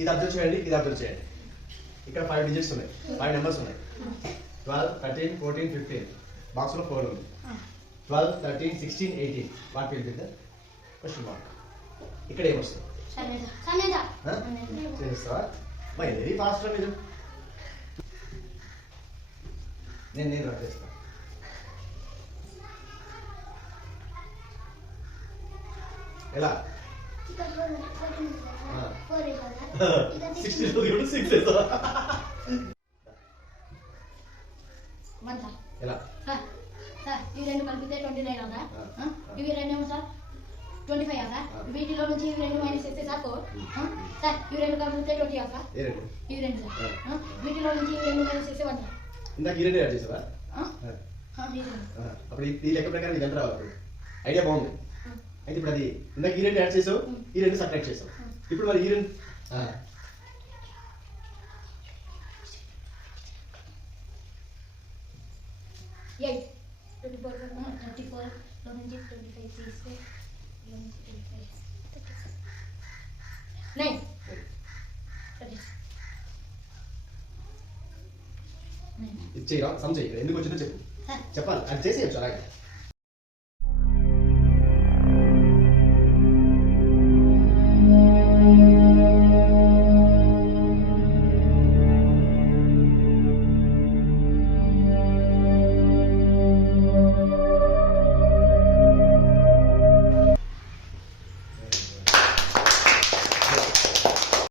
ఇది అబ్జర్వ్ చేయండి, ఇది అబ్జర్వ్ చేయండి. ఇక్కడ 5 డిజిట్స్ ఉన్నాయి, 5 నెంబర్స్ ఉన్నాయి. 12, 13, 14, 15. బాక్స్లో 4 ఉంది. 12, 13, 16, 18. What will be the question mark? ఇక్కడ ఏమొస్తుంది? చేస్తావా? మై వెరీ ఫాస్ట్ రా మీరు. నేను రా చేస్తా. ఎలా? 60 6 వేస్తావా? ఎలా? ఇవి రెండు కలిపితే 29 అవుతా. ఇవి రెండు ఏమో సార్ 25 అవుతా. వీటిలో నుంచి ఇవి రెండు మైనస్ చేస్తే సార్ 4. సార్ ఇవి రెండు కలిపితే 20 అవుతా. ఇవి రెండు సార్ వీటిలో నుంచి ఇవి రెండు మైనస్ చేస్తే 1. ఇందాక ఈ రెండు యాడ్ చేసావా? అప్పుడు ఈ లెక్క ప్రకారం ఇది ఎంత రావాలి? ఐడియా బాగుంది. అయితే ఇప్పుడు అది ఇందాక ఈ రెండు యాడ్ చేసావు, ఈ రెండు సబ్ట్రాక్ట్ చేసావు. ఇప్పుడు మరి ఈ రెండు 8 24 34 నుంచి 25 తీస్తే 9 ఇది చేయరా? సమ్ చేయి. ఎందుకు వచ్చిందో చెప్పు. చెప్పాలి, అది చేసేయచ్చు అలాగే.